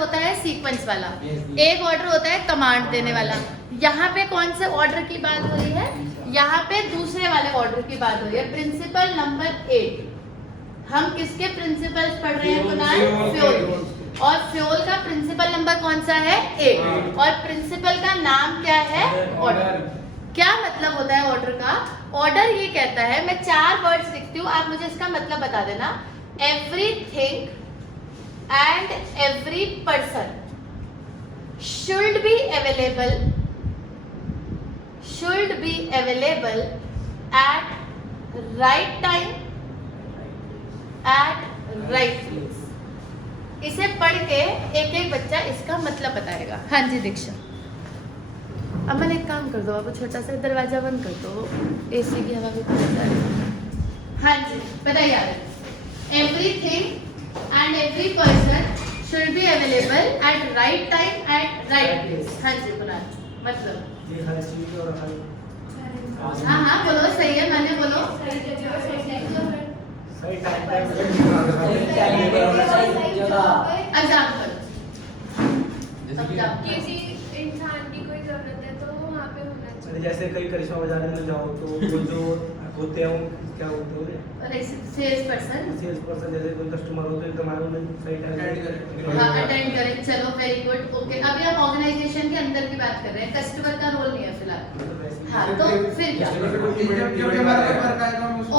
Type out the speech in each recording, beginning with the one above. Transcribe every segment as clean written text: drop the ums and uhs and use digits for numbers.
होता है सीक्वेंस वाला, एक ऑर्डर होता है कमांड देने वाला। यहाँ पे कौन से ऑर्डर की बात हो रही है? यहाँ पे दूसरे वाले ऑर्डर की बात हो रही है। प्रिंसिपल नंबर 8, हम किसके प्रिंसिपल्स पढ़ रहे हैं कुणाल? फ्योल। और फ्योल का प्रिंसिपल नंबर कौन सा है? 8। और प्रिंसिपल का नाम क्या है? ऑर्डर। क्या मतलब होता है ऑर्डर का? ऑर्डर ये कहता है, मैं 4 वर्ड्स लिखती हूँ, आप मुझे इसका मतलब बता देना। Everything and every person should be available at right time at right place। इसे पढ़ के एक एक बच्चा इसका मतलब बताएगा। हाँ जी दीक्षा। अमन एक काम कर दो, अब छोटा सा दरवाजा बंद कर दो, एसी की हवा भी खुल जाएगी। हाँ जी बताइए। Everything and every person should be available at right time at right place। हाँ जी कुणाल, मतलब ये हर चीज और हर हाँ बोलो, सही है, मैंने बोलो सही टाइम पे एग्जाम्पल। किसी इंसान की कोई जरूरत है तो वो वहाँ पे होना चाहिए। जैसे कई करिश्मा बाजार में जाओ तो वो जो होते हैं क्या होते हैं सेल्स पर्सन। जैसे कोई कस्टमर हो तो एकदम आए उन्हें सही टाइम हाँ अटेंड करें। चलो वेरी गुड, ओके। अभी हम ऑर्गेनाइजेशन के अंदर की बात कर रहे हैं, कस्टमर का रोल नहीं है फिलहाल। हाँ तो फिर क्या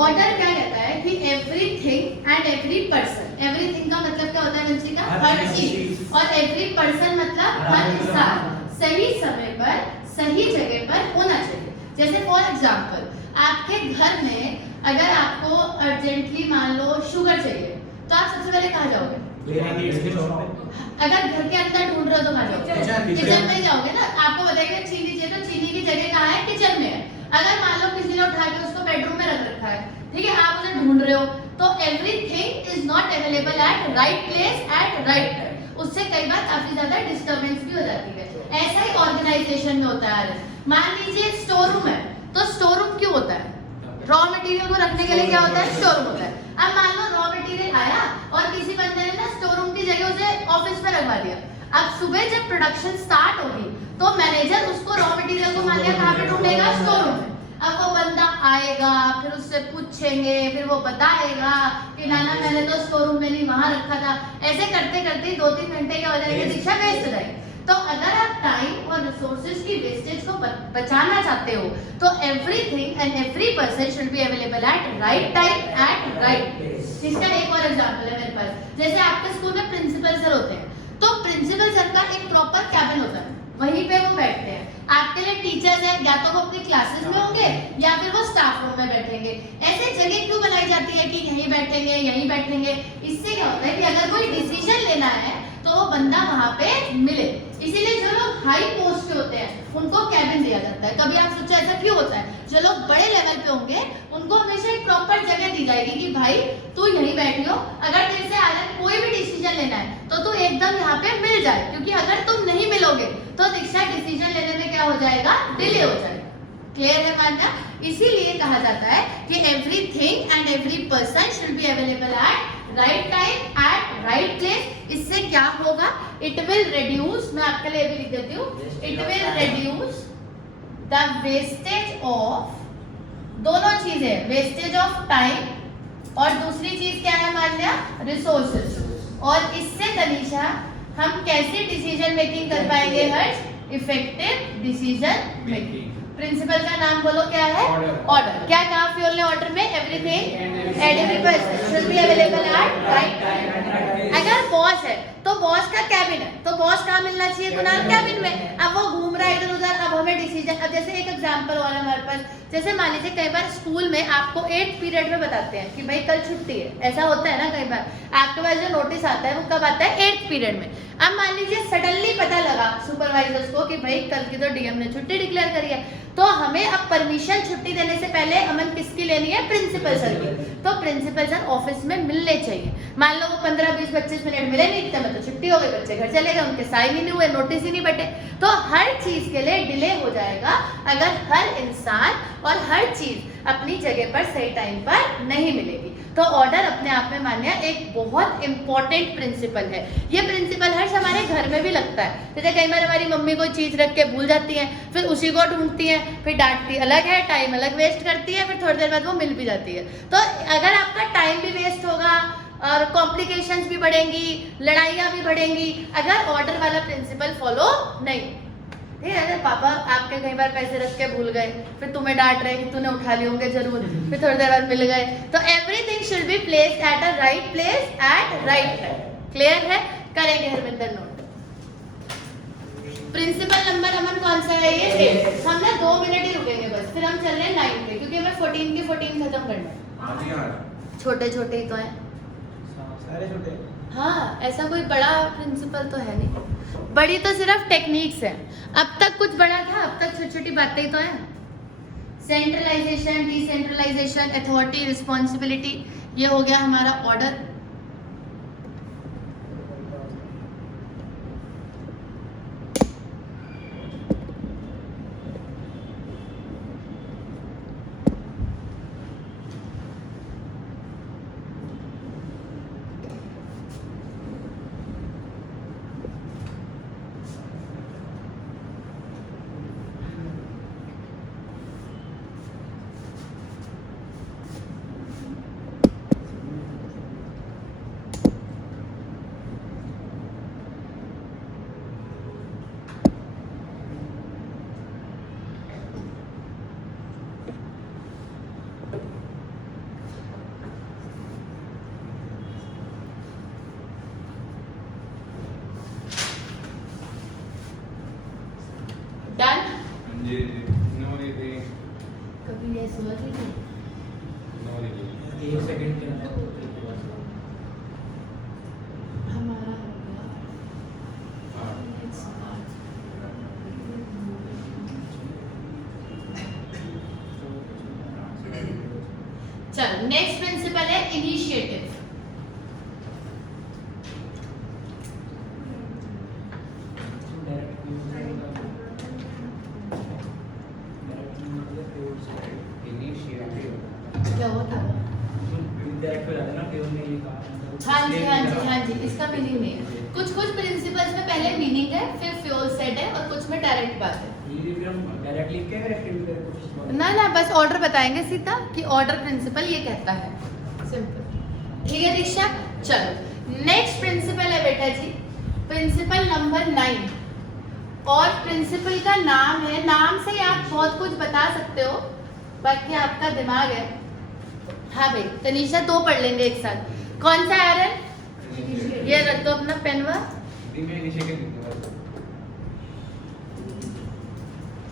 ऑर्डर क्या कहता है कि everything and every person. Everything का मतलब क्या होता है वंशिका? हर चीज। और एवरी पर्सन मतलब हर इंसान सही समय पर सही जगह पर होना चाहिए। जैसे फॉर एग्जाम्पल, आपके घर में अगर आपको अर्जेंटली मान लो शुगर चाहिए तो आप सबसे पहले कहाँ जाओगे? अगर घर के अंदर ढूंढ रहे हो तो कहाँ जाओगे? किचन में जाओगे ना। आपको बताएगा चीनी चाहिए तो चीनी की जगह कहाँ है? किचन में है। अगर मान लो किसी ने उठा के उसको बेडरूम में रख रखा है, ठीक है, आप उसे ढूंढ रहे हो, तो everything is not available at right place at right time. उससे कई बार काफी ज्यादा डिस्टर्बेंस भी हो जाती है। ऐसा ही ऑर्गेनाइजेशन में होता है। मान लीजिए स्टोर रूम है, तो स्टोर रूम क्यों होता है? रॉ मटेरियल को रखने के लिए क्या होता है? स्टोर रूम होता है। अब मान लो रॉ मटेरियल आया और किसी बंदे ने ना स्टोर रूम की जगह उसे ऑफिस में रखवा दिया। अब सुबह जब प्रोडक्शन स्टार्ट होगी तो मैनेजर उसको रॉ मटेरियल को मान लिया कहाँ पे ढूंढेगा? स्टोर रूम में। अब वो बंदा आएगा, फिर उससे पूछेंगे, फिर वो बताएगा कि नाना मैंने तो स्टोर रूम में नहीं वहां रखा था। ऐसे करते करते 2-3 घंटे क्या हो जाएंगे? दीक्षा वेस्ट हो जाएगी। तो अगर आप टाइम और रिसोर्सेज की वेस्टेज को बचाना चाहते हो तो everything and every person should be available at right time at right place. इसका एक और एग्जांपल है मेरे पास। जैसे आपके स्कूल में प्रिंसिपल सर होते हैं, तो प्रिंसिपल सर का एक प्रॉपर कैबिन होता है, वहीं पे वो बैठते हैं। आपके लिए टीचर्स हैं, या तो वो अपनी क्लासेस में होंगे या फिर वो स्टाफ रूम में बैठेंगे। ऐसे जगह क्यों बनाई जाती है कि यहीं बैठेंगे यहीं बैठेंगे? इससे क्या होता है कि अगर कोई डिसीजन लेना है तो वो बंदा वहां पे मिले। इसीलिए जो लोग हाई पोस्ट पे होते हैं उनको कैबिन दिया जाता है। कभी आप सोचो ऐसा क्यों होता है? जो लोग बड़े लेवल पे होंगे उनको हमेशा एक प्रॉपर जगह दी जाएगी कि भाई तू यहीं बैठियो, अगर तेरे से आज कोई भी डिसीजन लेना है तो तू एकदम यहाँ पे मिल जाए, क्योंकि अगर तुम नहीं मिलोगे तो दीक्षा डिसीजन लेने में क्या हो जाएगा? डिले हो जाएगा। क्लियर है मान्या? इसीलिए कहा जाता है कि everything and every person should be available at right time at right place. इससे क्या होगा? इट विल रिड्यूस, मैं आपके लिए भी लिख देती हूँ, it will reduce the wastage of, दोनों चीजें, वेस्टेज ऑफ टाइम और दूसरी चीज क्या है मान्या? रिसोर्सेज। और इससे तनीषा हम कैसे डिसीजन मेकिंग कर पाएंगे? हर्ष, इफेक्टिव डिसीजन मेकिंग। प्रिंसिपल का नाम बोलो, क्या है? ऑर्डर। क्या कहा फ्योल ने ऑर्डर में? Everything and every person should be available at right time. अगर बॉस है तो बॉस का कैबिन है, तो बॉस कहाँ मिलना चाहिए कुणाल? कैबिन में। अब वो घूम रहा है इधर उधर, अब हमें डिसीजन। अब जैसे एक एग्जांपल और हमारे पास, जैसे मान लीजिए कई बार स्कूल में आपको 8th पीरियड में बताते हैं कि भाई कल छुट्टी है, ऐसा होता है ना। कई बार आपके पास जो नोटिस आता है वो कब आता है? 8th पीरियड में। अब मान लीजिए सडनली पता लगा सुपरवाइजर्स को कि भाई कल की तो डीएम ने छुट्टी डिक्लेयर करी है, तो हमें अब परमिशन छुट्टी देने से पहले हमें किसकी लेनी है? प्रिंसिपल सर की। तो प्रिंसिपल सर ऑफिस में मिलने चाहिए। मान लो वो 15-20-25 मिनट मिले नहीं, इतने में तो छुट्टी हो गई, बच्चे घर चले गए, उनके साइन ही नहीं हुए, नोटिस ही नहीं बटे। तो हर चीज के लिए डिले हो जाएगा अगर हर इंसान और हर चीज अपनी जगह पर सही टाइम पर नहीं मिलेगी। तो ऑर्डर अपने आप में मान्य एक बहुत इंपॉर्टेंट प्रिंसिपल है। ये प्रिंसिपल हर हमारे घर घर में भी लगता है। जैसे कई बार हमारी मम्मी कोई चीज़ रख के भूल जाती है, फिर उसी को ढूंढती है, फिर डांटती अलग है, टाइम अलग वेस्ट करती है, फिर थोड़ी देर बाद वो मिल भी जाती है। तो अगर आपका टाइम भी वेस्ट होगा और कॉम्प्लिकेशंस भी बढ़ेंगी, लड़ाइयाँ भी बढ़ेंगी, अगर ऑर्डर वाला प्रिंसिपल फॉलो नहीं। ठीक है, अगर पापा आपके कई बार पैसे रख के भूल गए, फिर तुम्हें डांट रहे कि तूने उठा लिए होंगे जरूर, फिर थोड़ी देर बाद मिल गए, तो everything should be placed at a right place at right time. Clear है? करेंगे हरविंदर नोट। प्रिंसिपल नंबर अमन कौन सा है? ये 8। हम ना 2 मिनट ही रुकेंगे बस, फिर हम चल रहे हैं 9 पे, क्योंकि हमें 14 की 14 खत्म करना है। छोटे छोटे ही तो हैं, सारे छोटे। हाँ, ऐसा कोई बड़ा प्रिंसिपल तो है नहीं, बड़ी तो सिर्फ टेक्निक्स है। अब तक कुछ बड़ा था, अब तक छोटी छोटी बातें ही तो हैं। सेंट्रलाइजेशन, डिसेंट्रलाइजेशन, अथॉरिटी, रिस्पॉन्सिबिलिटी, ये हो गया हमारा ऑर्डर। डन? कभी ये सोच रही थी? 1 सेकंड के अंदर हमारा हो गया। चल, नेक्स्ट प्रिंसिपल है इनिशिएटिव। क्या हुआ था? हाँ जी हाँ जी हाँ जी, इसका मीनिंग नहीं है। कुछ कुछ प्रिंसिपल्स में पहले मीनिंग है, फिर फ्यूल सेट है, और कुछ में डायरेक्ट बात है। ना ना, बस ऑर्डर बताएंगे सीधा कि ऑर्डर प्रिंसिपल ये कहता है, सिंपल। ठीक है दीक्षा? चलो, नेक्स्ट प्रिंसिपल है बेटा जी, प्रिंसिपल नंबर 9। और प्रिंसिपल का नाम है, नाम से आप बहुत कुछ बता सकते हो, बाकी आपका दिमाग है। हाँ भाई, तनीषा 2 पढ़ लेंगे एक साथ। कौन सा आयरन? ये रख दो अपना पेन वा।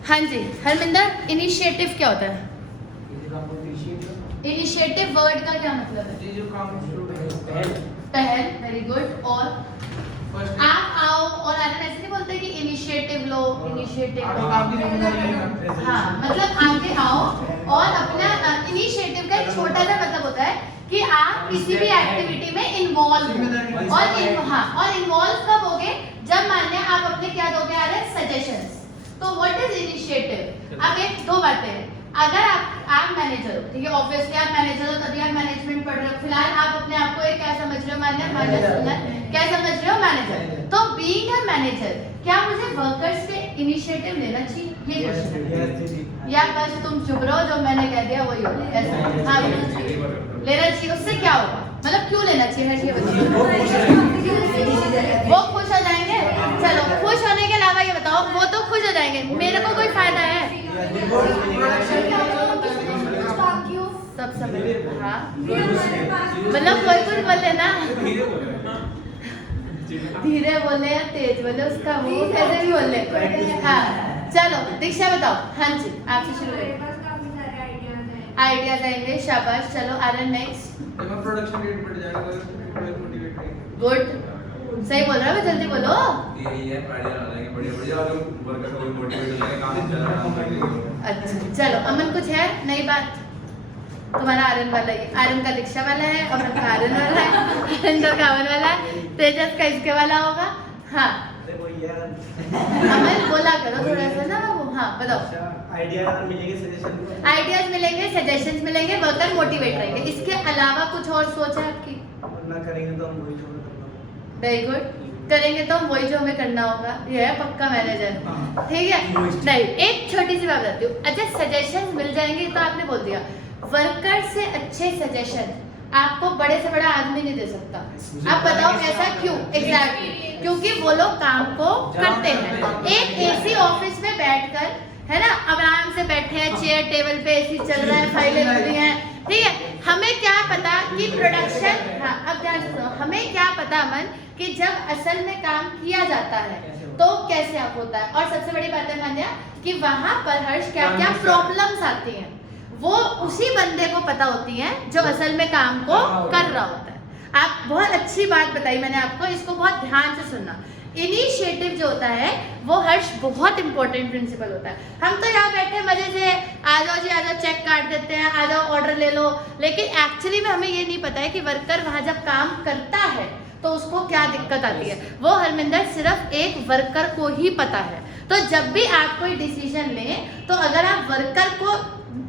हाँ जी हरमिंदर, इनिशिएटिव क्या होता है? इनिशिएटिव वर्ड का क्या मतलब है? पहल। Very good. और आप आओ, और आयरन ऐसे नहीं बोलते कि इनिशिएटिव लो, इनिशिएटिव लो। हाँ, मतलब आगे आओ, और अपना इनिशिएटिव का एक छोटा सा मतलब होता है कि आप किसी भी एक्टिविटी में इन्वॉल्व हो। और इन्वॉल्व कब होगे? जब मान लें आप अपने क्या दोगे आ रहे सजेशंस। तो व्हाट इज इनिशिएटिव? अब एक 2 बातें हैं। अगर आप मैनेजर हो, ठीक है, ऑब्वियसली आप मैनेजर हो, तभी आप मैनेजमेंट पढ़ रहे हो। फिलहाल आप अपने आप को एक क्या समझ रहे हो? क्या समझ रहे हो? मैनेजर। तो बीइंग अ मैनेजर, क्या मुझे वर्कर्स पे इनिशिएटिव लेना चाहिए? ये क्वेश्चन। या बस तुम चुप रहो, जो मैंने कह दिया वही होगा? ऐसा? हाँ, लेना चाहिए। उससे क्या होगा? मतलब क्यों लेना चाहिए? ये बताओ। वो खुश हो जाएंगे? चलो, खुश होने के अलावा ये बताओ, वो तो खुश हो जाएंगे, मेरे को कोई फायदा है? सब समझ। हाँ, मतलब कोई कुछ बोले ना, धीरे बोले या तेज बोले, उसका वो कैसे भी बोले। हाँ, चलो दीक्षा बताओ। हाँ जी, आपसे शुरू करें। आइडियाज आएंगे, शाबाश। चलो आर्यन, नेक्स्ट। प्रोडक्शन रेट बढ़ जाएगा, गुड, सही बोल रहा है, जल्दी बोलो। अच्छा चलो, अमन कुछ है नई बात? तुम्हारा आर्यन वाला ही, आर्यन का दीक्षा वाला है, अमन का आर्यन वाला है, आर्यन का अमन वाला है, तेजस का इसके वाला होगा। हाँ अमन बोला करो थोड़ा सा ना वो। हाँ बताओ। आइडियाज मिलेंगे, सजेशन आइडियाज मिलेंगे, सजेशंस मिलेंगे, वर्कर मोटिवेट रहेंगे। इसके अलावा कुछ और सोच है आपकी? ना करेंगे तो हम वही छोड़ देंगे। Very good. करेंगे तो वही जो हमें करना होगा, ये है पक्का मैनेजर, ठीक है। नहीं, एक छोटी सी बात बताती हूँ। अच्छा, सजेशन मिल जाएंगे तो आपने बोल दिया, वर्कर से अच्छे सजेशन आपको बड़े से बड़ा आदमी नहीं दे सकता। आप बताओ ऐसा क्यों? एग्जैक्टली, क्योंकि वो लोग काम को करते हैं। एक एसी ऑफिस में बैठकर, है ना, आराम से बैठे हैं, चेयर टेबल पे एसी चल रहा है, फाइलें लग रही हैं, ठीक है। हमें क्या पता कि प्रोडक्शन, हाँ अब ध्यान से सुनो, हमें क्या पता अमन कि जब असल में काम किया जाता है तो कैसे आप होता है। और सबसे बड़ी बात है मान्या कि वहां पर हर्ष क्या क्या प्रॉब्लम्स आती हैं वो उसी बंदे को पता होती हैं जो असल में काम को कर रहा होता है। आप बहुत अच्छी बात बताई मैंने आपको, इसको बहुत ध्यान से सुनना। इनिशिएटिव जो होता है वो हर्ष बहुत इंपॉर्टेंट प्रिंसिपल होता है। हम तो यहाँ बैठे मजे से आ जाओ जी, आ जाओ, चेक काट देते हैं, आ जाओ ऑर्डर ले लो, लेकिन एक्चुअली में हमें ये नहीं पता है कि वर्कर वहां जब काम करता है तो उसको क्या दिक्कत आती है। वो हरमिंदर सिर्फ एक वर्कर को ही पता है। तो जब भी आप कोई डिसीजन लें तो अगर आप वर्कर को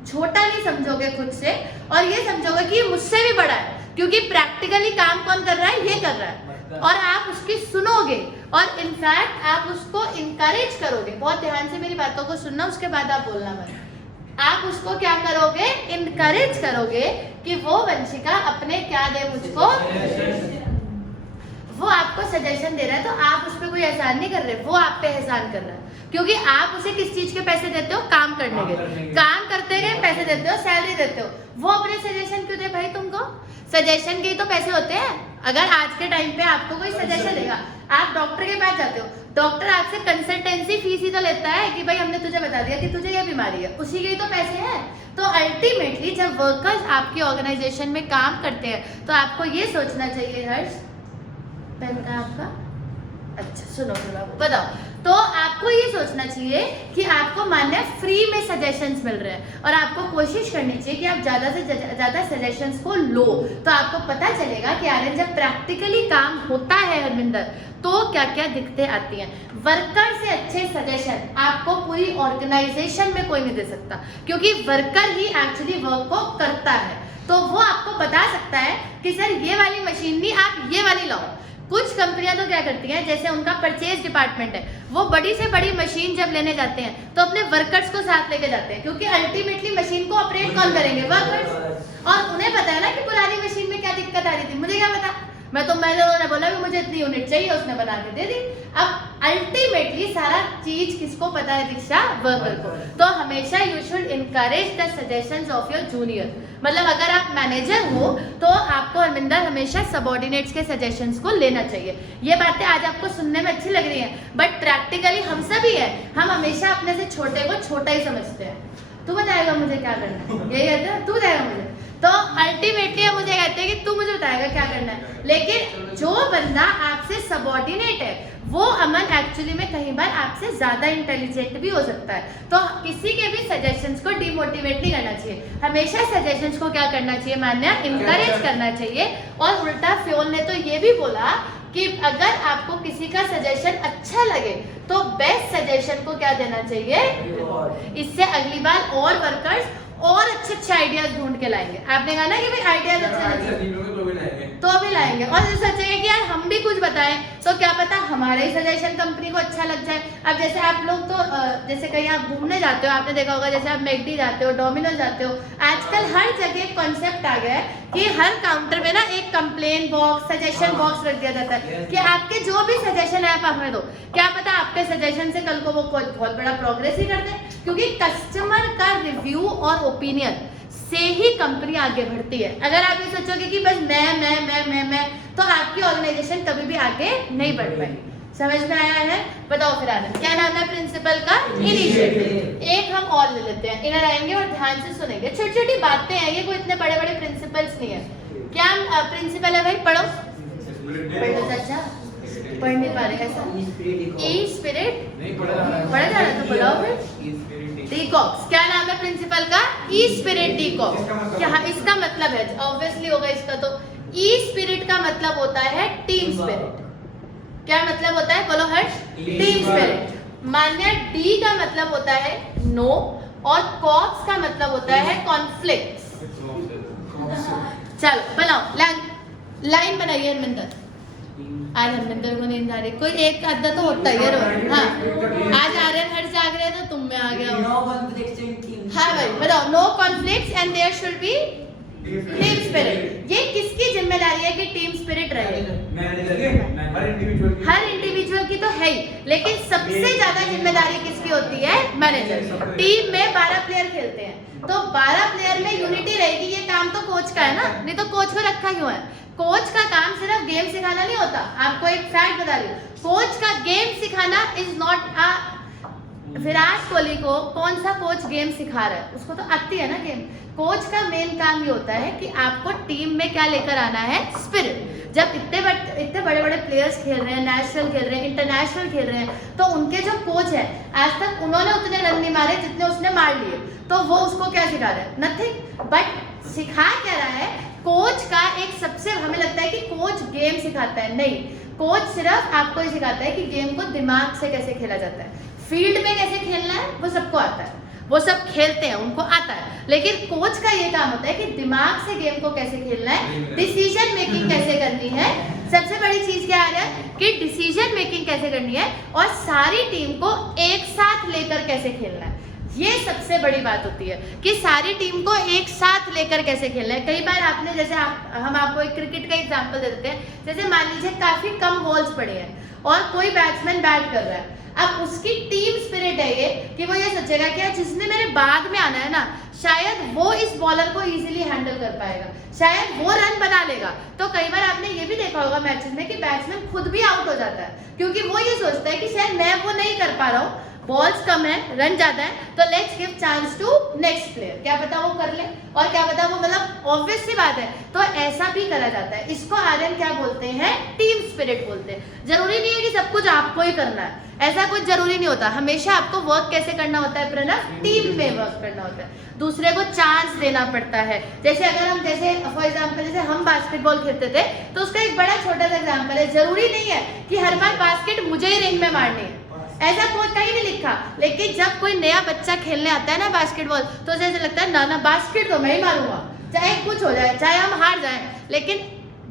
छोटा नहीं समझोगे खुद से और ये समझोगे कि ये मुझसे भी बड़ा है, क्योंकि प्रैक्टिकली काम कौन कर रहा है, ये कर रहा है, और आप उसकी सुनोगे और इनफैक्ट आप उसको इनकरेज करोगे। बहुत ध्यान से मेरी बातों को सुनना, उसके बाद आप बोलना मत। आप उसको क्या करोगे, इनकरेज करोगे कि वो वंशिका अपने क्या दे मुझको, वो आपको सजेशन दे रहा है तो आप उस पर कोई एहसान नहीं कर रहे, वो आप पे एहसान कर रहा है, क्योंकि आप उसे किस चीज के पैसे देते हो, काम करने के। काम करते गए पैसे देते हो, सैलरी देते हो, वो अपने सजेशन क्यों दे भाई तुमको? सजेशन के ही तो पैसे होते हैं। अगर आज के टाइम पे आपको कोई सजेशन देगा, आप डॉक्टर के पास जाते हो, डॉक्टर आपसे कंसल्टेंसी फीस ही तो लेता है कि भाई हमने तुझे बता दिया कि तुझे ये बीमारी है, उसी के ही तो पैसे हैं। तो अल्टीमेटली जब वर्कर्स आपकी ऑर्गेनाइजेशन में काम करते हैं तो आपको ये सोचना चाहिए, हर्ष पेन का आपका, अच्छा सुनो थोड़ा बताओ, तो आपको ये सोचना चाहिए कि आपको मान्य फ्री में सजेशंस मिल रहे हैं और आपको कोशिश करनी चाहिए कि आप ज़्यादा से ज़्यादा सजेशंस को लो। तो आपको पता चलेगा कि यार जब प्रैक्टिकली काम होता है हरमिंदर तो क्या क्या दिक्कतें आती हैं। वर्कर से अच्छे सजेशन आपको पूरी ऑर्गेनाइजेशन में कोई नहीं दे सकता, क्योंकि वर्कर ही एक्चुअली वर्क को करता है। तो वो आपको बता सकता है कि सर ये वाली मशीन नहीं, आप ये वाली लाओ। कुछ कंपनियां तो क्या करती हैं, जैसे उनका परचेज डिपार्टमेंट है, वो बड़ी से बड़ी मशीन जब लेने जाते हैं तो अपने वर्कर्स को साथ लेके जाते हैं, क्योंकि अल्टीमेटली मशीन को ऑपरेट कौन करेंगे, वर्कर्स। और उन्हें पता है ना कि पुरानी मशीन में क्या दिक्कत आ रही थी, मुझे क्या पता, मैं तो मैंने उन्होंने बोला कि मुझे इतनी यूनिट चाहिए, उसने बना के दे दी। अब अल्टीमेटली सारा चीज किसको पता है दीक्षा, वर्कर को। तो हमेशा you should encourage the suggestions of your junior. मतलब अगर आप मैनेजर हो तो आपको हरमिंदर हमेशा सबऑर्डिनेट्स के सजेशंस को लेना चाहिए। ये बातें आज आपको सुनने में अच्छी लग रही हैं, बट प्रैक्टिकली हम सभी है, हम हमेशा अपने से छोटे को छोटा ही समझते हैं। तू बताएगा मुझे क्या करना है, यही कहते हैं, तू बताएगा मुझे। तो अल्टीमेटली हम मुझे कहते हैं कि तू मुझे बताएगा क्या करना है, लेकिन जो बंदा आपसे सबऑर्डिनेट है वो अमन एक्चुअली में कई बार आपसे ज्यादा इंटेलिजेंट भी हो सकता है। तो किसी के भी सजेशंस को डिमोटिवेट नहीं करना चाहिए, हमेशा सजेशंस को क्या करना चाहिए मान्या, इनकरेज करना चाहिए। और उल्टा फ्योल ने तो ये भी बोला कि अगर आपको किसी का सजेशन अच्छा लगे तो बेस्ट सजेशन को क्या देना चाहिए, इससे अगली बार और वर्कर्स और अच्छे अच्छे आइडियाज ढूंढ के लाएंगे। आपने कहा ना कि भाई आइडियाज अच्छे तो भी लाएंगे, और सोचेंगे कि यार हम भी कुछ बताएं तो क्या पता हमारे ही सजेशन कंपनी को अच्छा लग जाए। अब जैसे आप लोग तो जैसे कहीं आप घूमने जाते हो, आपने देखा होगा, जैसे आप मैकडी जाते हो, डोमिनोज जाते हो, आजकल हर जगह एक कॉन्सेप्ट आ गया है कि हर काउंटर में ना एक कंप्लेन बॉक्स, सजेशन बॉक्स रख दिया जाता है कि आपके जो भी सजेशन है आप हमें दो। क्या पता आपके सजेशन से कल को वो कोई बहुत बड़ा प्रोग्रेस ही कर दे, क्योंकि कस्टमर का रिव्यू और ओपिनियन से ही कंपनी आगे बढ़ती है। अगर आप ये सोचोगे कि बस मैं तो आपकी ऑर्गेनाइजेशन कभी भी आगे नहीं बढ़ पाएगी। समझ में आया है? बताओ फिर आनंद, क्या नाम है प्रिंसिपल का? इनिशिएटिव। एक हम और ले लेते हैं, इधर आएंगे और ध्यान से सुनेंगे। छोटी छोटी बातें हैं, ये कोई इतने बड़े बड़े प्रिंसिपल्स नहीं है। क्या प्रिंसिपल है भाई, पढ़ो पढ़ो चाचा, पढ़ नहीं पा रहे ऐसा। ई स्पिरिट पढ़ा जा रहा तो पढ़ाओ फिर। डीकॉक्स, क्या नाम है प्रिंसिपल का? ई स्पिरिट डीकॉक्स। क्या इसका मतलब है, ऑब्वियसली होगा इसका, तो ई स्पिरिट का मतलब होता है टीम स्पिरिट। क्या मतलब होता है, बोलो हर्ष? Team spirit. मान्य डी का मतलब होता है नो, और कॉक्स का मतलब होता है कॉन्फ्लिक्ट। चलो बनाओ, लाइन बनाइए हरमिंदर। आज हरमिंदर को नींद आ रही, कोई एक आधा तो होता ही है रोज। हाँ, आज आर्यन हर जाग रहे तो तुम में आ गया हो। No conflicts in team. हाँ भाई बताओ, no conflicts and there should be team spirit. ये किसकी जिम्मेदारी है कि टीम स्पिरिट रहे? हर इंडिविजुअल की तो है ही, लेकिन सबसे ज्यादा जिम्मेदारी किसकी होती है? मैनेजर। टीम में 12 प्लेयर खेलते हैं, तो 12 प्लेयर में यूनिटी रहेगी, ये काम तो कोच का है ना, नहीं तो कोच को रखा क्यों है? कोच का काम सिर्फ गेम सिखाना नहीं होता। आपको एक फैक्ट बता रही हूँ, कोच का गेम सिखाना is not a, Virat Kohli को कौन सा कोच गेम सिखा रहा है? उसको तो आती है ना गेम। कोच का मेन काम ये होता है कि आपको टीम में क्या लेकर आना है? स्पिरिट। जब इतने बड़े बड़े प्लेयर्स खेल रहे हैं, नेशनल खेल रहे हैं, इंटरनेशनल खेल रहे हैं, तो उनके जो कोच है आज तक उन्होंने उतने रन नहीं मारे जितने उसने मार लिए, तो वो उसको क्या सिखा रहे हैं? नथिंग। बट सिखा क्या रहा है? कोच का एक सबसे, हमें लगता है कि कोच गेम सिखाता है, नहीं, कोच सिर्फ आपको ये सिखाता है कि गेम को दिमाग से कैसे खेला जाता है। फील्ड में कैसे खेलना है वो सबको आता है, वो सब खेलते हैं, उनको आता है, लेकिन कोच का ये काम होता है कि दिमाग से गेम को कैसे खेलना है, डिसीजन मेकिंग कैसे करनी है। सबसे बड़ी चीज क्या आ रहा है कि डिसीजन मेकिंग कैसे करनी है और सारी टीम को एक साथ लेकर कैसे खेलना है। ये सबसे बड़ी बात होती है कि सारी टीम को एक साथ लेकर कैसे खेलना है। कई बार आपने, जैसे हम आपको एक क्रिकेट का एग्जांपल दे देते हैं, जैसे मान लीजिए काफी कम बॉल्स पड़े हैं और कोई बैट्समैन बैट कर रहा है, अब उसकी टीम स्पिरिट है ये कि वो ये सोचेगा कि यार जिसने मेरे बाद में आना है ना, शायद वो इस बॉलर को इजीली हैंडल कर पाएगा, शायद वो रन बना लेगा। तो कई बार आपने ये भी देखा होगा मैचेस में कि बैट्समैन खुद भी आउट हो जाता है, क्योंकि वो ये सोचता है कि शायद मैं वो नहीं कर पा रहा हूँ, बॉल्स कम है, रन ज्यादा है, तो let's give chance to next player, क्या पता वो कर ले, और क्या पता वो, मतलब ऑब्वियस सी बात है। तो ऐसा भी करा जाता है, इसको आर्यन क्या बोलते हैं? टीम स्पिरिट बोलते हैं। जरूरी नहीं है कि सब कुछ आपको ही करना है, ऐसा कुछ जरूरी नहीं होता। हमेशा आपको वर्क कैसे करना होता है प्रणव? टीम में वर्क करना होता है, दूसरे को चांस देना पड़ता है। जैसे अगर हम, जैसे फॉर एग्जांपल जैसे हम बास्केटबॉल खेलते थे, तो उसका एक बड़ा छोटा सा एग्जांपल है, जरूरी नहीं है कि हर बार बास्केट मुझे ही रिंग में मारनी है, ऐसा कोच कहीं नहीं लिखा। लेकिन जब कोई नया बच्चा खेलने आता है ना बास्केटबॉल, तो जैसे लगता है ना बास्केट तो मैं ही मारूंगा, चाहे कुछ हो जाए, चाहे हम हार जाएं, लेकिन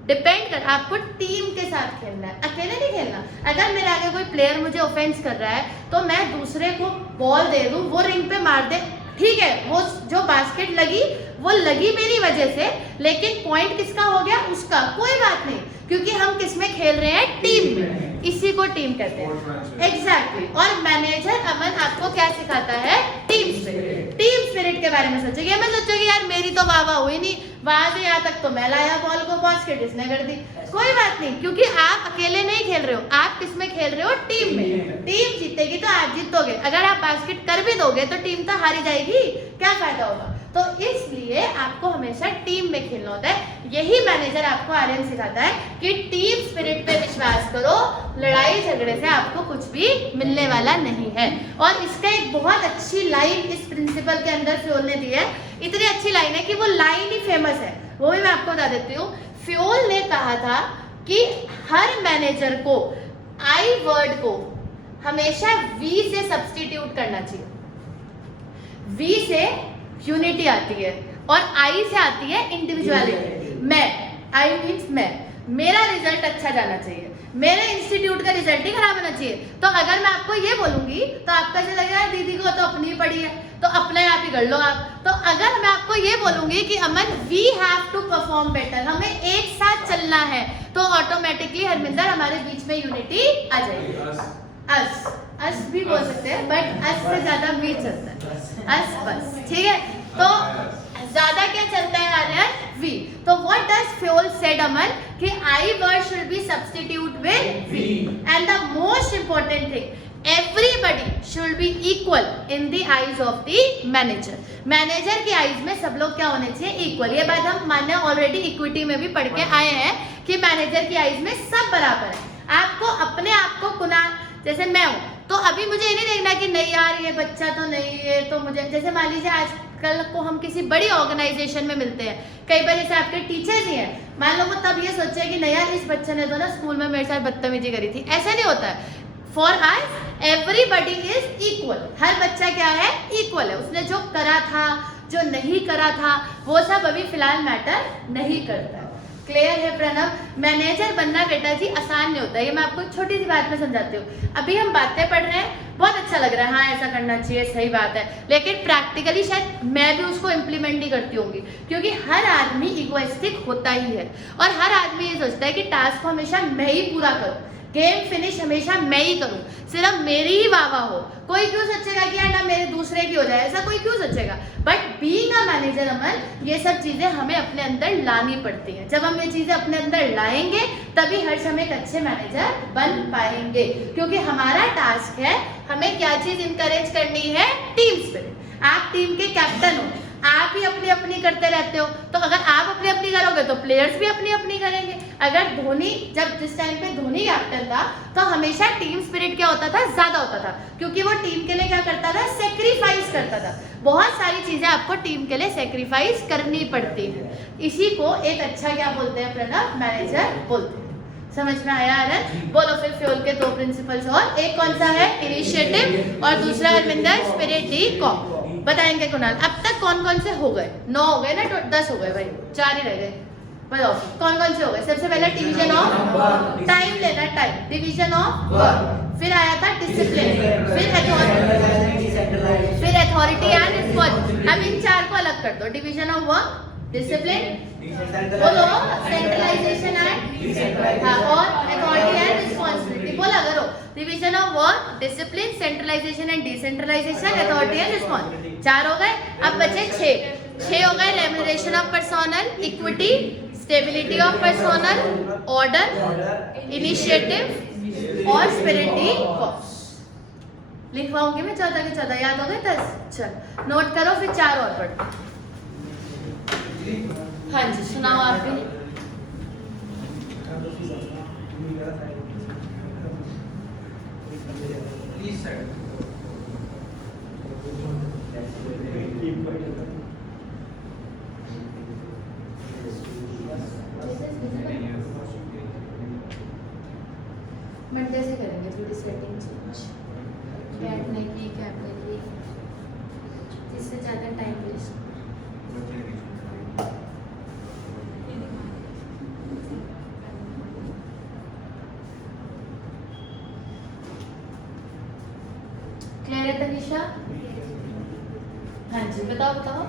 डिपेंड कर, आपको टीम के साथ खेलना है, अकेले नहीं खेलना। अगर मेरे आगे कोई प्लेयर मुझे ऑफेंस कर रहा है, तो मैं दूसरे को बॉल दे दूं, वो रिंग पे मार दे, ठीक है, वो जो बास्केट लगी वो लगी मेरी वजह से, लेकिन पॉइंट किसका हो गया? उसका, कोई बात नहीं, क्योंकि हम किस में खेल रहे हैं? टीम में। इसी को टीम कहते हैं। एग्जैक्टली। और मैनेजर अमन आपको क्या सिखाता है? Team spirit. टीम स्पिरिट के बारे में सोचेगी, मैं सोचेगी यार मेरी तो वाह हुई नहीं, वहां से यहाँ तक तो मैं लाया बॉल को, बास्केट इसने कर दी, कोई बात नहीं, क्योंकि आप अकेले नहीं खेल रहे हो, आप किस में खेल रहे हो? टीम में। टीम जीतेगी तो आप जीतोगे, अगर आप बास्केट कर भी दोगे तो टीम तो हारी जाएगी, क्या फायदा होगा? तो इसलिए आपको हमेशा टीम में खेलना होता है। यही मैनेजर आपको आर्यन सिखाता है कि टीम स्पिरिट पे विश्वास करो, लड़ाई झगड़े से आपको कुछ भी मिलने वाला नहीं है। और इसका एक बहुत अच्छी लाइन इस प्रिंसिपल के अंदर फ्योल ने दी है, इतनी अच्छी लाइन है कि वो लाइन ही फेमस है, वो भी मैं आपको बता देती हूँ। फ्योल ने कहा था कि हर मैनेजर को आई वर्ड को हमेशा वी से सब्स्टिट्यूट करना चाहिए। वी से यूनिटी आती है और आई से आती है इंडिविजुअलिटी। मैं, आई मीन्स मैं, मेरा रिजल्ट अच्छा जाना चाहिए, मेरे इंस्टीट्यूट का रिजल्ट ही खराब होना चाहिए। तो अगर मैं आपको ये बोलूंगी तो आपका ऐसा लगेगा दीदी को तो अपनी पड़ी है, तो अपने आप ही कर लो आप। तो अगर मैं आपको ये बोलूंगी कि Aman we have to perform better, हमें एक साथ चलना है, तो ऑटोमेटिकली हरमिंदर हमारे बीच में यूनिटी आ जाएगी। अस भी बोल सकते हैं, बट अस से ज्यादा वी चलता है, अस बस, ठीक है। तो ज्यादा क्या चलता है आर्यन? वी। तो व्हाट डज फ्योल सेड अमन कि I word should be substituted with we, and the most important thing, everybody should be equal in the eyes of the manager। Manager की आईज में सब लोग क्या होने चाहिए? इक्वल। ये बात हम मान्य ऑलरेडी इक्विटी में भी पढ़ के आए हैं कि मैनेजर की आईज में सब बराबर है। आपको अपने आप को कुनाल, जैसे मैं हूँ, तो अभी मुझे ये नहीं देखना कि नहीं यार ये बच्चा तो नहीं है, तो मुझे, जैसे मान लीजिए आजकल को हम किसी बड़ी ऑर्गेनाइजेशन में मिलते हैं, कई बार जैसे आपके टीचर्स ही हैं, मान लो वो तब ये सोचे कि नहीं यार इस बच्चे ने तो ना स्कूल में मेरे साथ बदतमीजी करी थी, ऐसा नहीं होता है। For us everybody is equal, हर बच्चा क्या है? इक्वल है। उसने जो करा था, जो नहीं करा था, वो सब अभी फिलहाल मैटर नहीं करता है। क्लियर है प्रणव? मैनेजर बनना बेटा जी आसान नहीं होता, ये मैं आपको एक छोटी सी बात में समझाती हूँ। अभी हम बातें पढ़ रहे हैं, बहुत अच्छा लग रहा है, हाँ ऐसा करना चाहिए, सही बात है, लेकिन प्रैक्टिकली शायद मैं भी उसको इम्प्लीमेंट नहीं करती होंगी, क्योंकि हर आदमी इगोइस्टिक होता ही है और हर आदमी ये सोचता है कि टास्क को हमेशा मैं ही पूरा करूँ, गेम फिनिश हमेशा मैं ही करूँ, सिर्फ मेरी ही वाह वाह हो। कोई क्यों सोचेगा कि यार ना मेरे दूसरे की हो जाए, ऐसा कोई क्यों सोचेगा? बट बीइंग अ मैनेजर अमन, ये सब चीज़ें हमें अपने अंदर लानी पड़ती हैं। जब हम ये चीज़ें अपने अंदर लाएंगे तभी हर समय एक अच्छे मैनेजर बन पाएंगे, क्योंकि हमारा टास्क है हमें क्या चीज़ इंकरेज करनी है, टीम स्पिरिट। आप टीम के कैप्टन हो, आप ही अपनी अपनी करते रहते हो, तो अगर आप अपनी अपनी करोगे तो प्लेयर्स भी अपनी अपनी करेंगे। अगर धोनी, जब जिस टाइम पे धोनी कैप्टन था तो हमेशा टीम स्पिरिट क्या होता था, ज्यादा होता था, क्योंकि वो टीम के लिए क्या करता था, सेक्रीफाइस करता था। बहुत सारी चीजें आपको टीम के लिए सेक्रीफाइस करनी पड़ती है, इसी को एक अच्छा क्या बोलते हैं प्रणव, मैनेजर बोलते हैं। समझ में आया आनंद? बोलो फिर फ्यूल के 2 प्रिंसिपल्स, और एक कौन सा है, इनिशिएटिव, और दूसरा हरमिंदर स्पिरिट डी कॉ। बताएंगे कुणाल? अब तक कौन कौन से हो गए? 9 हो गए ना, 10 हो गए भाई, 4 ही रह गए। बताओ कौन कौन से हो गए? सबसे पहले डिवीजन ऑफ टाइम लेना, टाइम, डिवीजन ऑफ वर्क, फिर आया था डिसिप्लिन, फिर अथॉरिटी एंड रिस्पांसिबिलिटी। अब इन 4 को अलग कर दो, डिवीजन ऑफ वर्क, डिसिप्लिन, बोलो सेंट्रलाइजेशन एंड, हाँ, और अथॉरिटी एंड रिस्पांसिबिलिटी। बोला करो, division of work, discipline, centralization and decentralization, authority and responsibility. 4 हो गए, अब बचे 6 हो गए, remuneration of personnel, equity, stability of personnel, order, initiative और स्पिरिटी कॉस्ट। लिखवाऊंगी मैं 14 के 14, याद हो गए 10? चल नोट करो, फिर 4 और पढ़ो। हाँ जी सुनाओ आप भी। प्लीज साइड मंडे से करेंगे थोड़ी सेटिंग चेंज, बैठने की, कैमरे की, जिससे ज़्यादा टाइम वेस्ट। क्लियर है तनिषा? हाँ जी बताओ बताओ।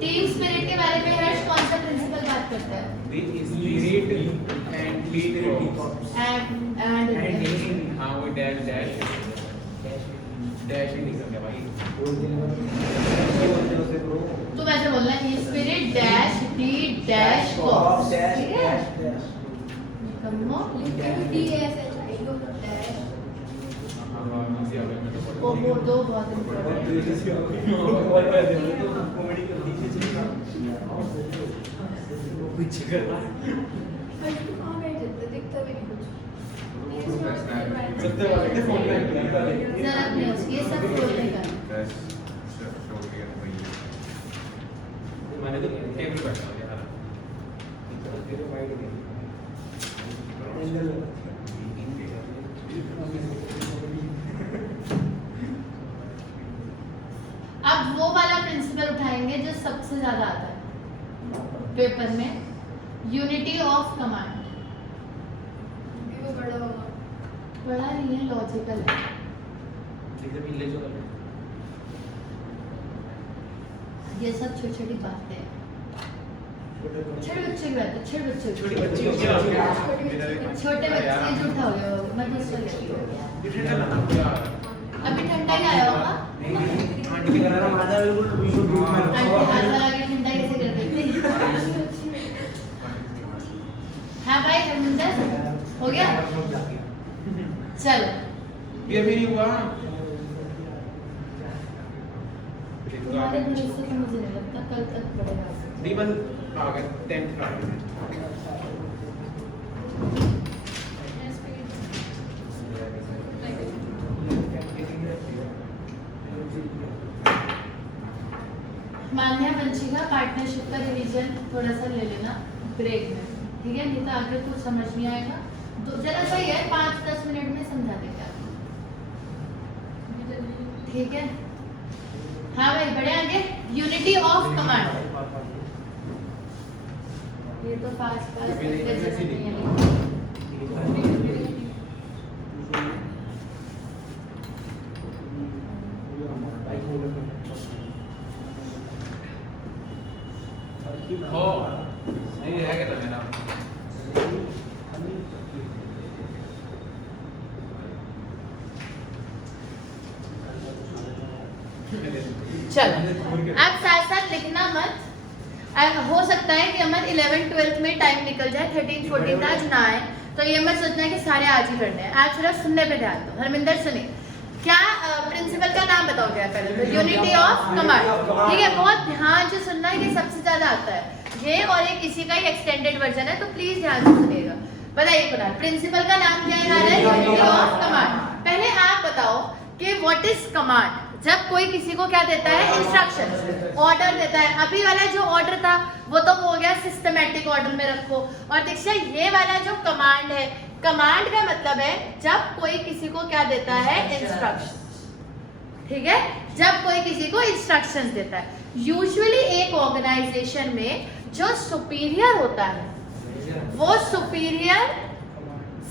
टीम स्पिरिट के बारे में हर्ष कौन सा प्रिंसिपल बात करता है? एंड हाँ वो डैश डैश डैश ही निकल गया भाई। तो वैसे बोलना है spirit dash D dash cos, ठीक है? कम्मो वो दो बहुत इम्पोर्टेंट। जरा अपने ये सब खोलने का। मैंने तो टेबल बैठा हो यार। अब वो वाला प्रिंसिपल उठाएंगे जो सबसे ज्यादा आता है पेपर में, यूनिटी ऑफ कमांड। वो बड़ा होगा, बड़ा नहीं है, लॉजिकल है। ये सब छोटी छोटी बातें हैं, छोटे बच्चे की बात है, छोटे बच्चे छोटे बच्चे झूठा हो गया, मैं दूसरा लेती हूँ। अभी ठंडा ही आया होगा, आंटी हाथ लगा के ठंडा कैसे कर देती? हाँ भाई हरमिंदर हो गया, चलो ये भी नहीं हुआ। तुम्हारे भरोसे तो मुझे नहीं लगता कल तक पड़ेगा। डीमन आ गए 10th क्लास में। मान्या वंशिका पार्टनरशिप का रिवीजन थोड़ा सा ले लेना ब्रेक में, ठीक है? नहीं तो आगे कुछ समझ नहीं आएगा। तो जरा सही है 5-10 मिनट में समझा देंगे आपको। ठीक है, हाँ भाई बढ़े आगे। यूनिटी ऑफ कमांड, ये तो फास्ट फास्ट हो नहीं है क्या मेरा चलो आप साथ साथ लिखना मत। हो सकता है कि अमन 11th-12th में टाइम निकल जाए, 13th 14th आज ना आए, तो ये मत सोचना है कि सारे आज ही करने हैं। आज सिर्फ सुनने पे ध्यान दो। हरमिंदर सुनिए, क्या प्रिंसिपल का नाम बताओ क्या पहले तो? यूनिटी ऑफ कमांड, ठीक है। बहुत ध्यान से सुनना है, ये सबसे ज्यादा आता है ये, और एक इसी का ही एक्सटेंडेड वर्जन है, तो प्लीज ध्यान से सुनिएगा। बताइए कुणाल, प्रिंसिपल का नाम क्या है? Unity of command. पहले आप बताओ कि व्हाट इज कमांड। जब कोई किसी को क्या देता है? इंस्ट्रक्शन, ऑर्डर देता है। अभी वाला जो ऑर्डर था वो तो हो गया सिस्टमैटिक ऑर्डर में रखो। और दीक्षा ये वाला जो कमांड है, कमांड का मतलब है जब कोई किसी को क्या देता है? इंस्ट्रक्शन, ठीक है। जब कोई किसी को इंस्ट्रक्शंस देता है, यूजुअली एक ऑर्गेनाइजेशन में जो सुपीरियर होता है वो सुपीरियर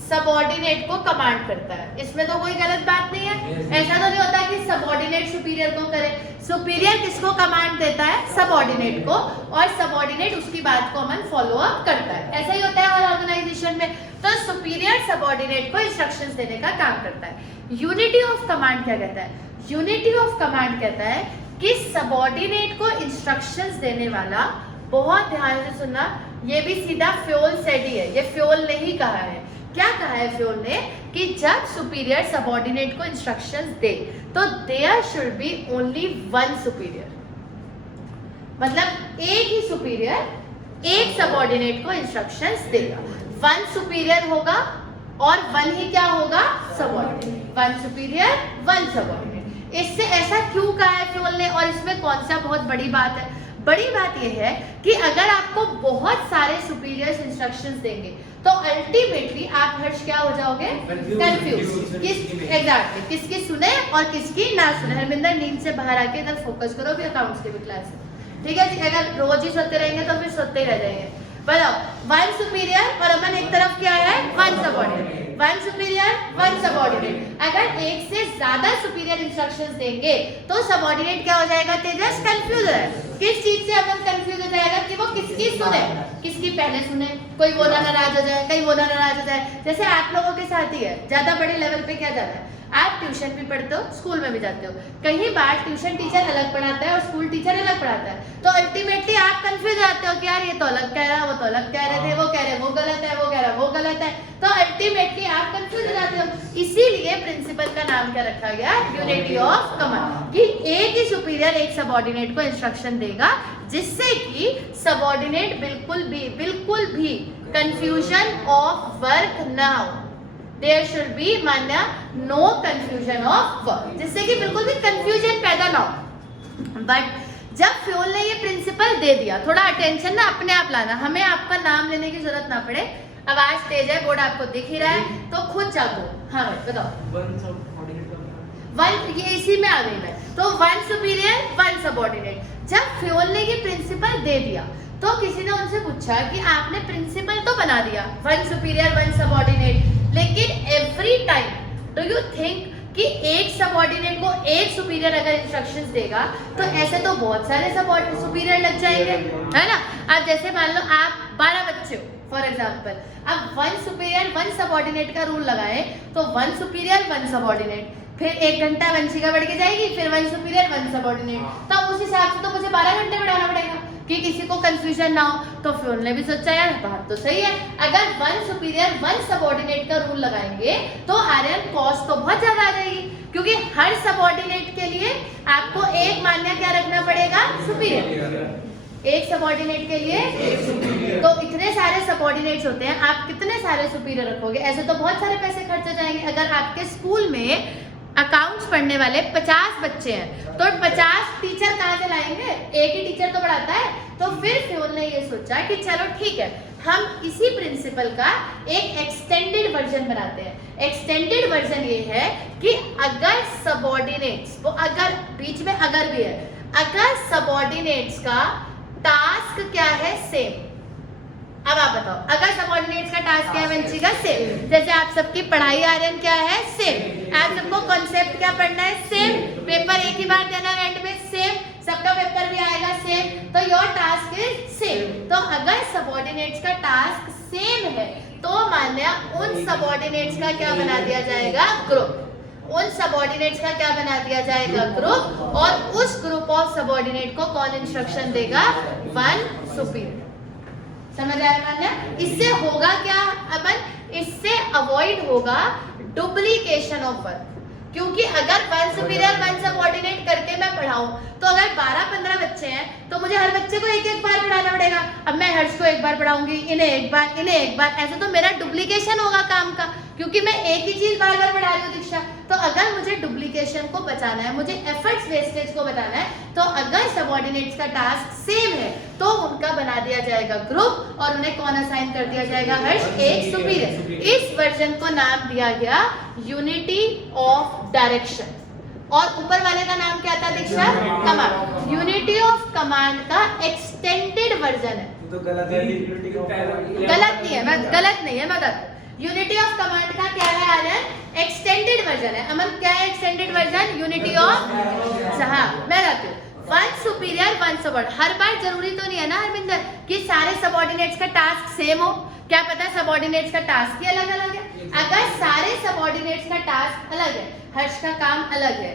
सबऑर्डिनेट को कमांड करता है। इसमें तो कोई गलत बात नहीं है। ऐसा तो नहीं होता कि सबऑर्डिनेट सुपीरियर को करे। सुपीरियर किसको कमांड देता है? सबऑर्डिनेट को, और सबऑर्डिनेट उसकी बात को अमन फॉलो अप करता है। ऐसा ही होता है हर ऑर्गेनाइजेशन में। तो सुपीरियर सबऑर्डिनेट को इंस्ट्रक्शंस देने का काम करता है। यूनिटी ऑफ कमांड क्या कहता है? यूनिटी ऑफ कमांड कहता है कि सबऑर्डिनेट को इंस्ट्रक्शंस देने वाला, बहुत ध्यान से सुनना, ये भी सीधा फ्योल सेट ही है, ये फ्योल ने ही कहा है। क्या कहा है फ्योल ने? कि जब सुपीरियर सबऑर्डिनेट को इंस्ट्रक्शंस दे तो there should be only one superior. मतलब एक ही सुपीरियर एक सबऑर्डिनेट को इंस्ट्रक्शंस देगा। वन सुपीरियर होगा और वन ही क्या होगा? Subordinate. One superior one subordinate. इससे ऐसा क्यों कहा है फ्योल ने? और इसमें कौन सा बहुत बड़ी बात है? बड़ी बात यह है कि अगर आपको बहुत सारे सुपीरियर्स इंस्ट्रक्शंस देंगे तो अल्टीमेटली आप हर्ष क्या हो जाओगे? कंफ्यूज। एग्जैक्टली किसकी सुने और किसकी ना सुने। हरमिंदर नींद से बाहर आके इधर फोकस करो भी अकाउंट्स की भी क्लास है, ठीक है जी। अगर रोज ही सोते रहेंगे तो फिर सोते ही रह जाएंगे। बताओ, वन सुपीरियर और अमन एक तरफ क्या है? One subordinate. One superior one subordinate. अगर एक से ज्यादा सुपीरियर इंस्ट्रक्शंस देंगे तो सबऑर्डिनेट क्या हो जाएगा? तेजस कंफ्यूज है। किस चीज से अमन कंफ्यूज हो जाएगा? कि वो किसकी सुने, किसकी पहले सुने। कोई वो ना नाराज हो जाए, कहीं वो ना नाराज हो जाए। जैसे आप लोगों के साथ ही है, ज्यादा बड़े लेवल पे क्या जाता है, आप ट्यूशन भी पढ़ते हो, स्कूल में भी जाते हो। कहीं बार ट्यूशन टीचर अलग पढ़ाता है और स्कूल टीचर अलग पढ़ाता है, तो अल्टीमेटली आप कंफ्यूज आते हो कि यार ये तो अलग कह रहा है, वो तो अलग कह रहे थे, वो कह रहे वो गलत है, वो कह रहा वो गलत है। तो अल्टीमेटली आप कंफ्यूज हो जाते हो। इसीलिए प्रिंसिपल का नाम क्या रखा गया? Unity of command. कि एक ही सुपीरियर एक सबऑर्डिनेट को इंस्ट्रक्शन देगा जिससे कि सबऑर्डिनेट बिल्कुल भी कंफ्यूजन ऑफ वर्क ना हो। There should be Manya no confusion of work, जिससे कि बिल्कुल भी confusion पैदा ना हो। बट जब फ्योल ने ये प्रिंसिपल दे दिया, थोड़ा अटेंशन ना अपने आप लाना, हमें आपका नाम लेने की जरूरत ना पड़े। आवाज तेज है, बोर्ड आपको दिख ही रहा है, तो खुद जागो। हाँ भाई बताओ। वन, ये इसी में आ गई मैं। तो वन सुपीरियर वन सबऑर्डिनेट। जब फ्योल ने ये प्रिंसिपल दे दिया तो किसी ने उनसे पूछा कि आपने प्रिंसिपल तो बना दिया वन सुपीरियर वन सबऑर्डिनेट, लेकिन every time do you think कि एक सबऑर्डिनेट को एक सुपीरियर अगर इंस्ट्रक्शंस देगा तो ऐसे तो बहुत सारे सुपीरियर लग जाएंगे, है ना। अब जैसे मान लो आप 12 बच्चे हो फॉर एग्जांपल, अब वन सुपीरियर वन सबऑर्डिनेट का रूल लगाए तो वन सुपीरियर वन सबऑर्डिनेट, फिर 1 घंटा वंशिका बढ़ के जाएगी, फिर वन सुपीरियर वन सबऑर्डिनेट। तो उस हिसाब से तो मुझे 12 घंटे बढ़ाना पड़ेगा कि किसी को कंफ्यूजन ना हो। तो फिर उन्होंने भी सोचा यार बात तो सही है, अगर वन सुपीरियर वन सबऑर्डिनेट का रूल लगाएंगे तो आर्यन कॉस्ट तो बहुत ज्यादा आ जाएगी, क्योंकि हर सबऑर्डिनेट के लिए आपको एक मान्य क्या रखना पड़ेगा? सुपीरियर। एक सबऑर्डिनेट के लिए तो इतने सारे सबऑर्डिनेट्स होते हैं, आप कितने सारे सुपीरियर रखोगे? ऐसे तो बहुत सारे पैसे खर्च हो जाएंगे। अगर आपके स्कूल में अकाउंट्स पढ़ने वाले 50 बच्चे हैं तो 50 टीचर कहाँ से लाएंगे? एक ही टीचर तो पढ़ाता है। तो फिर फ्योल ने ये सोचा कि चलो ठीक है, हम इसी प्रिंसिपल का एक एक्सटेंडेड वर्जन बनाते हैं। एक्सटेंडेड वर्जन ये है कि अगर सबऑर्डिनेट्स, वो अगर बीच में अगर भी है, अगर सबऑर्डिनेट्स का टास्क क्या है सेम। अब आप बताओ, अगर सबऑर्डिनेट्स का टास्क क्या है वंशिका? सेम। जैसे आप सबकी पढ़ाई आर्यन क्या है? सेम। आप सबको कॉन्सेप्ट क्या पढ़ना है? सेम। पेपर एक ही बार देना है एंड में? सेम। सबका पेपर भी आएगा सेम। तो योर टास्क इज सेम। तो अगर सबऑर्डिनेट्स का टास्क सेम है तो मान लिया उन सबऑर्डिनेट्स का क्या बना दिया जाएगा? ग्रुप। उन सबऑर्डिनेट्स का क्या बना दिया जाएगा? ग्रुप। और उस ग्रुप ऑफ सबऑर्डिनेट को कौन इंस्ट्रक्शन देगा? One superior. समझ आया मान्या? इससे होगा क्या अपन? इससे अवॉइड होगा डुप्लीकेशन ऑफ वर्क। क्योंकि अगर वन सुपीरियर वन सबऑर्डिनेट करके मैं पढ़ाऊं तो अगर 12-15 बच्चे हैं तो मुझे हर बच्चे को एक एक बार पढ़ाना पड़ेगा। अब मैं हर्ष को एक बार पढ़ाऊंगी, इन्हें एक बार, इन्हें एक बार, ऐसे तो मेरा डुप्लीकेशन होगा काम का, क्योंकि मैं एक ही चीज बार बार पढ़ा रही हूँ दीक्षा। तो अगर मुझे डुप्लीकेशन को बचाना है, मुझे एफर्ट्स वेस्टेज को बताना है, तो अगर सबऑर्डिनेट्स का टास्क सेम है तो उनका बना दिया जाएगा ग्रुप और उन्हें कौन असाइन कर दिया जाएगा? हर्ष, एक सुपीरियर। इस वर्जन को नाम दिया गया यूनिटी ऑफ डायरेक्शन। और ऊपर वाले का नाम क्या था दीक्षा? कमांड। यूनिटी ऑफ कमांड का एक्सटेंडेड वर्जन है। तो गलत है। गलत नहीं है, मैं गलत नहीं है, मदद। यूनिटी ऑफ कमांड का क्या है आर्यन? एक्सटेंडेड वर्जन है। अमन क्या है एक्सटेंडेड वर्जन? यूनिटी ऑफ, हाँ मैं रहती हूँ, वन सुपीरियर वन सबऑर्डिनेट। हर बार जरूरी तो नहीं है ना हरमिंदर कि सारे सबऑर्डिनेट्स का टास्क सेम हो। क्या पता सबऑर्डिनेट्स का टास्क ही अलग अलग है। अगर सारे सबऑर्डिनेट्स का टास्क अलग है, हर्ष का काम अलग है,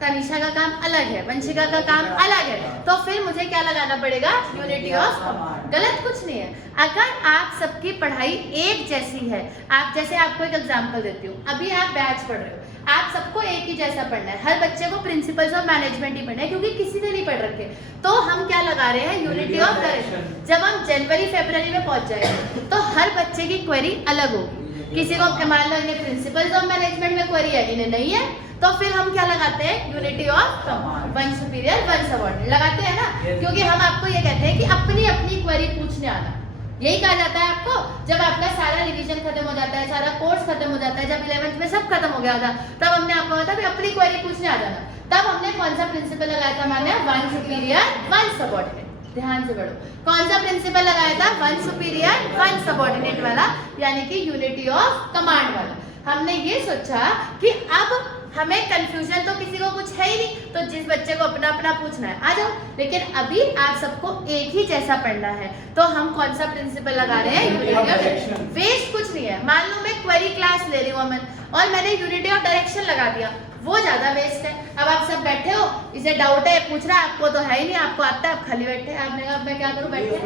तनिषा का काम अलग है, वंशिका का काम अलग है, तो फिर मुझे क्या लगाना पड़ेगा? Unity of command. गलत कुछ नहीं है। अगर आप सबकी पढ़ाई एक जैसी है, आप जैसे आपको एक एग्जांपल देती हूँ, अभी आप बैच पढ़ रहे हो, आप सबको एक ही जैसा पढ़ना है, हर बच्चे को प्रिंसिपल्स ऑफ मैनेजमेंट ही पढ़ना है, क्योंकि किसी ने नहीं पढ़ रखे। तो हम क्या लगा रहे हैं? Unity of direction. जब हम जनवरी फरवरी में पहुंच जाएंगे तो हर बच्चे की क्वेरी अलग होगी। किसी को मान लो इन्हें प्रिंसिपल्स ऑफ मैनेजमेंट में क्वेरी है, इन्हें नहीं है, तो फिर हम क्या लगाते हैं? Unity of command, one superior one subordinate लगाते हैं ना। क्योंकि हम आपको ये कहते हैं कि अपनी अपनी क्वेरी पूछने आना। यही कहा जाता है आपको। जब आपका सारा रिवीजन खत्म हो जाता है, सारा कोर्स खत्म हो जाता है, जब 11th में सब खत्म हो गया था, तब हमने आपको कहा था कि अपनी क्वेरी पूछने आ जाना। तब हमने कौन सा प्रिंसिपल लगाया था? माने वन सुपीरियर वन सबऑर्डिनेट। ध्यान से पढ़ो, कौन सा प्रिंसिपल लगाया था? वन सुपीरियर वन सबऑर्डिनेट वाला, यानी कि यूनिटी ऑफ कमांड वाला। हमने ये सोचा कि अब हमें कंफ्यूजन तो किसी को कुछ है ही नहीं, तो जिस बच्चे को अपना अपना पूछना है आ जाओ। लेकिन अभी आप सबको एक ही जैसा पढ़ना है, तो हम कौन सा प्रिंसिपल लगा रहे हैं? Unity of direction. वेस्ट कुछ नहीं है। मान लो मैं क्वेरी क्लास ले रही हूँ अमन, और मैंने यूनिटी ऑफ डायरेक्शन लगा दिया, वो ज्यादा वेस्ट है। अब आप सब बैठे हो, इसे डाउट है, पूछ रहा है, आपको तो है ही नहीं, आपको आता है, आप खाली बैठे। आपने कहा मैं क्या करूँ? बैठे।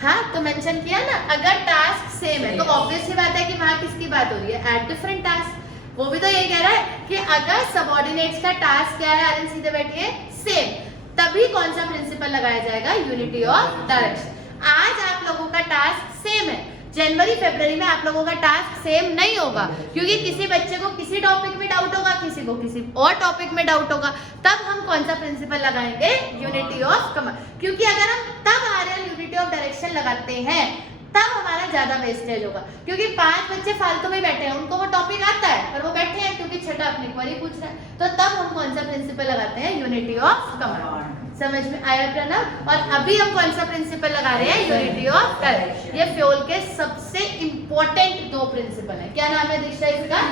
हाँ तो मेंशन किया ना, अगर टास्क सेम है तो ऑब्वियस सी बात है कि वहाँ किसकी बात हो रही है? At different task. वो भी तो यही कह रहा है कि अगर सबऑर्डिनेट्स का टास्क क्या है, आर्यन सीधे बैठिए, सेम, तभी कौन सा प्रिंसिपल लगाया जाएगा? Unity of direction. आज आप लोगों का टास्क सेम है, जनवरी फरवरी में आप लोगों का टास्क सेम नहीं होगा, क्योंकि किसी बच्चे को किसी टॉपिक में डाउट होगा, किसी को किसी और टॉपिक में डाउट होगा। तब हम कौन सा प्रिंसिपल लगाएंगे? Unity of command. क्योंकि अगर हम तब आर्यन यूनिटी ऑफ डायरेक्शन लगाते हैं तब हमारा ज्यादा वेस्टेज होगा, क्योंकि 5 बच्चे फालतू में बैठे हैं, उनको वो टॉपिक आता है पर वो बैठे हैं क्योंकि छठा अपनी क्वेरी पूछ रहा है। तो तब हम कौन सा प्रिंसिपल लगाते हैं? Unity of command. समझ में आया प्रणव? और अभी हम कौन सा प्रिंसिपल लगा रहे हैं? Unity of direction. ये फ्योल के सबसे इंपॉर्टेंट 2 प्रिंसिपल है। क्या नाम है दीक्षा इसका?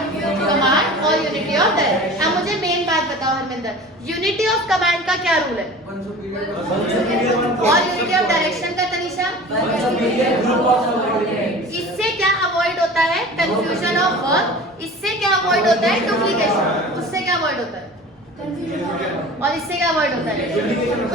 कमांड और यूनिटी ऑफ डायरेक्शन। अब मुझे मेन बात बताओ हरमिंदर, यूनिटी ऑफ कमांड का क्या रूल है? और यूनिटी ऑफ डायरेक्शन का तनिषा? इससे क्या अवॉइड होता है? Confusion of work. इससे क्या अवॉइड होता है? डुप्लीकेशन। उससे क्या अवॉइड होता है? और इससे क्या अवॉइड होता है?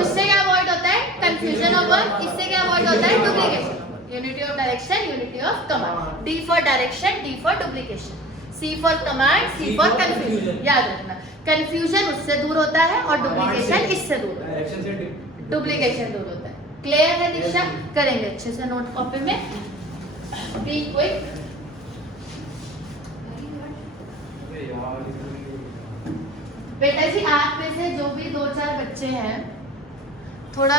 उससे क्या अवॉइड होता है? Confusion of work. इससे क्या अवॉइड होता है? Duplication. Unity of direction, unity of command. D for direction, D for duplication, C for command, C for confusion. याद रखना, कंफ्यूजन उससे दूर होता है और डुप्लीकेशन इससे दूर होता है। डुप्लीकेशन दूर होता है। क्लियर है दीक्षा? करेंगे अच्छे से नोट कॉपी में। Be quick. बेटा जी आप में से जो भी 2-4 बच्चे हैं, थोड़ा